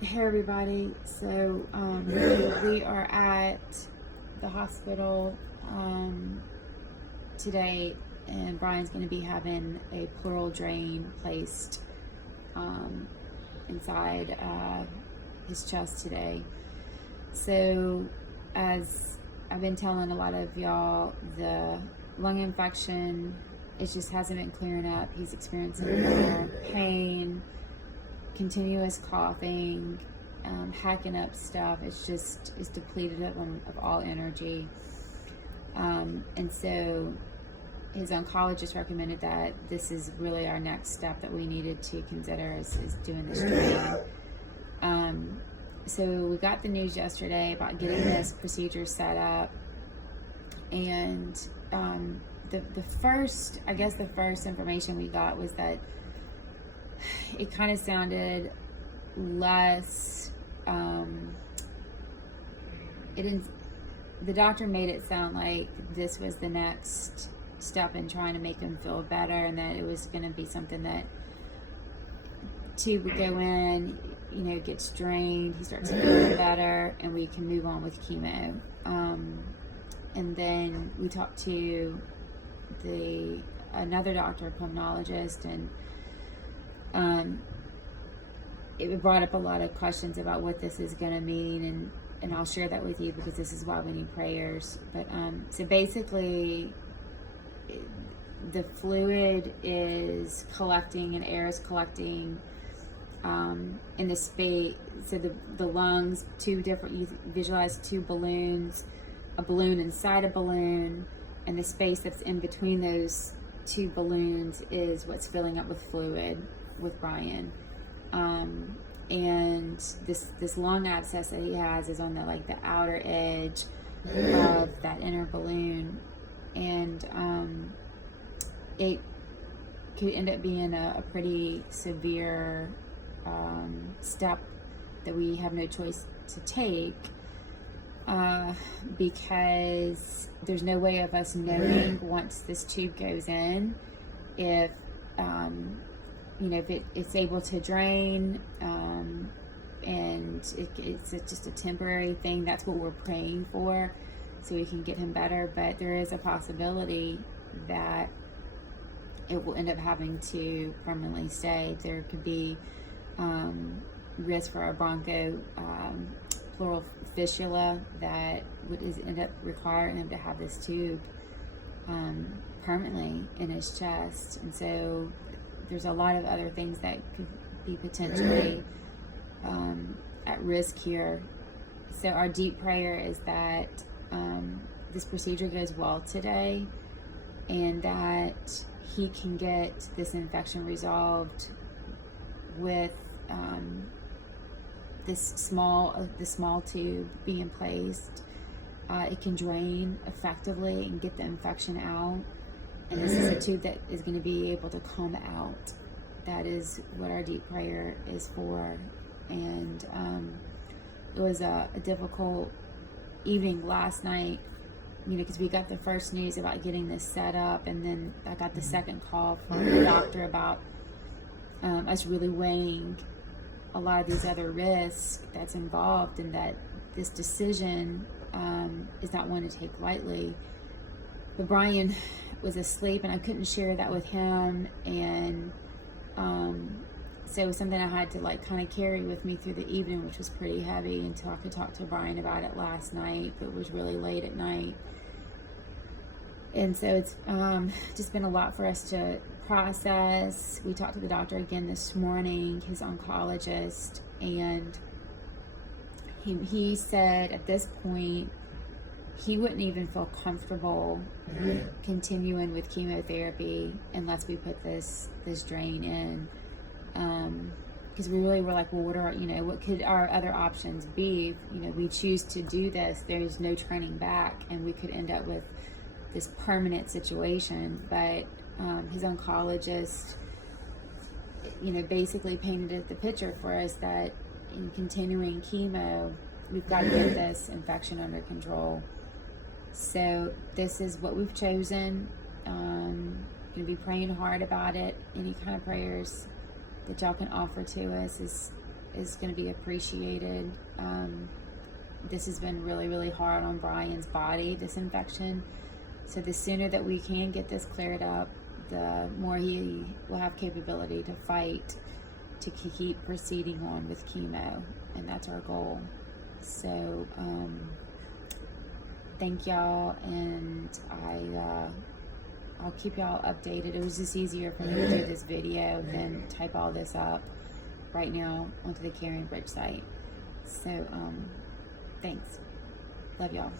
Hey everybody, so we are at the hospital today, and Bryan's going to be having a pleural drain placed inside his chest today. So as I've been telling a lot of y'all, the lung infection, it just hasn't been clearing up. He's experiencing more pain, continuous coughing, hacking up stuff. It's depleted of all energy. And so his oncologist recommended that this is really our next step that we needed to consider is doing this drain. So we got the news yesterday about getting this procedure set up, and the first information we got was that it kind of sounded less, the doctor made it sound like this was the next step in trying to make him feel better, and that it was going to be something that tube would go in, gets drained, he starts feeling better, and we can move on with chemo. And then we talked to another doctor, a pulmonologist, and it brought up a lot of questions about what this is going to mean, and I'll share that with you because this is why we need prayers. But so basically, the fluid is collecting and air is collecting in the space. So the lungs, you visualize two balloons, a balloon inside a balloon, and the space that's in between those two balloons is what's filling up with fluid with Bryan. And this lung abscess that he has is on the outer edge of that inner balloon, and it could end up being a pretty severe step that we have no choice to take, because there's no way of us knowing once this tube goes in if if it's able to drain, and it's just a temporary thing. That's what we're praying for, so we can get him better. But there is a possibility that it will end up having to permanently stay. There could be risk for a pleural fistula that would end up requiring him to have this tube permanently in his chest. And so there's a lot of other things that could be potentially at risk here. So our deep prayer is that this procedure goes well today, and that he can get this infection resolved with this small tube being placed. It can drain effectively and get the infection out. And this is a tube that is going to be able to come out. That is what our deep prayer is for. And it was a difficult evening last night, because we got the first news about getting this set up, and then I got the second call from the doctor about us really weighing a lot of these other risks that's involved, and that this decision is not one to take lightly. But Bryan was asleep, and I couldn't share that with him, and so it was something I had to kind of carry with me through the evening, which was pretty heavy, until I could talk to Bryan about it last night. But it was really late at night, and so it's just been a lot for us to process. We talked to the doctor again this morning, his oncologist, and he said at this point he wouldn't even feel comfortable continuing with chemotherapy unless we put this drain in, because we really were like, well, what could our other options be? We choose to do this, there's no turning back, and we could end up with this permanent situation. But his oncologist basically painted the picture for us that in continuing chemo, we've got to get this infection under control. So this is what we've chosen. Going to be praying hard about it. Any kind of prayers that y'all can offer to us is is going to be appreciated. This has been really, really hard on Bryan's body, this infection. So the sooner that we can get this cleared up, the more he will have capability to fight, to keep proceeding on with chemo, and that's our goal. So thank y'all, and I'll keep y'all updated. It was just easier for me to do this video than type all this up right now onto the Caring Bridge site. So thanks. Love y'all.